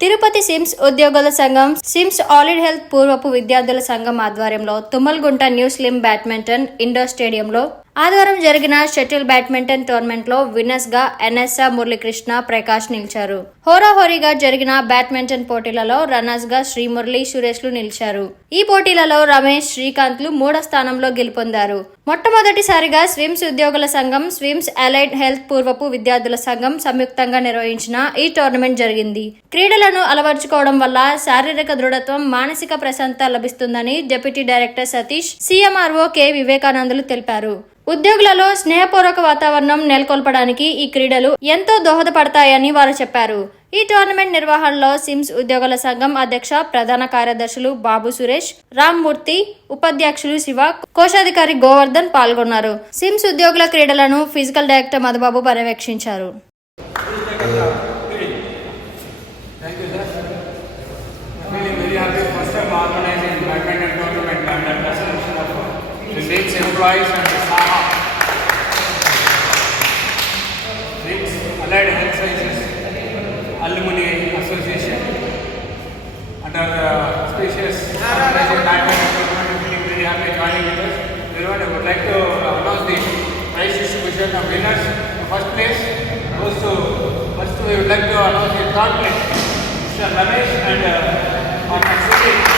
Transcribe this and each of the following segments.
Tirupati sims ఉద్యోగుల సంఘం sims ఆలిడ్ health పూర్వపు విద్యార్థుల సంఘం ఆధ్వర్యంలో Tummalagunta new slim badminton indoor స్టేడియంలో ఆదివారం జరిగిన షటిల్ బ్యాడ్మింటన్ టోర్నమెంట్లో విన్నర్స్గా ఎన్ఎస్ఆ మురళీకృష్ణ ప్రకాష్ నిలిచారు. హోరాహోరీగా జరిగిన బ్యాడ్మింటన్ పోటీలలో రన్నర్స్గా శ్రీ మురళి సురేష్లు నిలిచారు. ఈ పోటీలలో రమేష్ శ్రీకాంత్లు మూడో స్థానంలో గెలుపొందారు. మొట్టమొదటిసారిగా స్విమ్స్ ఉద్యోగుల సంఘం స్విమ్స్ అలైడ్ హెల్త్ పూర్వపు విద్యార్థుల సంఘం సంయుక్తంగా నిర్వహించిన ఈ టోర్నమెంట్ జరిగింది. క్రీడలను అలవర్చుకోవడం వల్ల శారీరక దృఢత్వం మానసిక ప్రశాంతత లభిస్తుందని deputy director Satish CMRO K. Vivekanandulu తెలిపారు. ఉద్యోగులలో స్నేహపూర్వక వాతావరణం నెలకొల్పడానికి ఈ క్రీడలు ఎంతో దోహదపడతాయని వారు చెప్పారు. ఈ టోర్నమెంట్ నిర్వహణలో సిమ్స్ ఉద్యోగుల సంఘం అధ్యక్ష ప్రధాన కార్యదర్శులు బాబు సురేష్ రామ్మూర్తి ఉపాధ్యక్షులు శివ కోశాధికారి గోవర్ధన్ పాల్గొన్నారు. సిమ్స్ ఉద్యోగుల క్రీడలను ఫిజికల్ డైరెక్టర్ మధుబాబు పర్యవేక్షించారు. Thank you, spacious organizing badminton tournament. Feeling very happy joining with us. Everyone, I would like to announce the prize distribution of winners. The first place goes to, first we would like to announce the third place. Mr. Ramesh and uh, on Sudeep.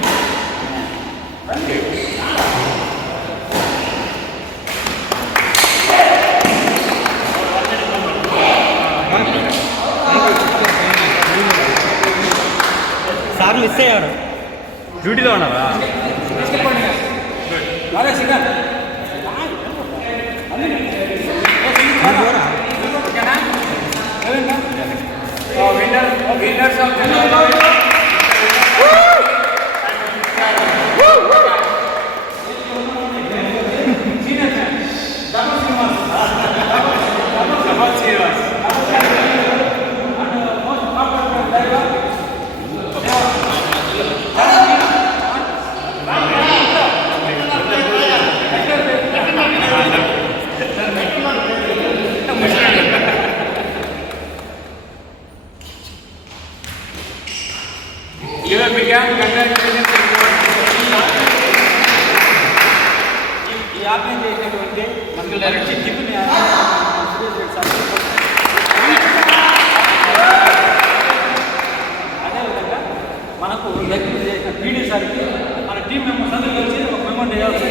Miss అయ్యారు డ్యూటీలో ఉన్నారా Vale, sigan. ఈ యాప్ని చేసినటువంటి మనకు direct జిప్ని అదేవిధంగా మనకు leg చేసిన పీడీ సార్కి మన టీం మెంబర్స్ అందరూ కలిసి ఒక మెమోర్ చేయాల్సి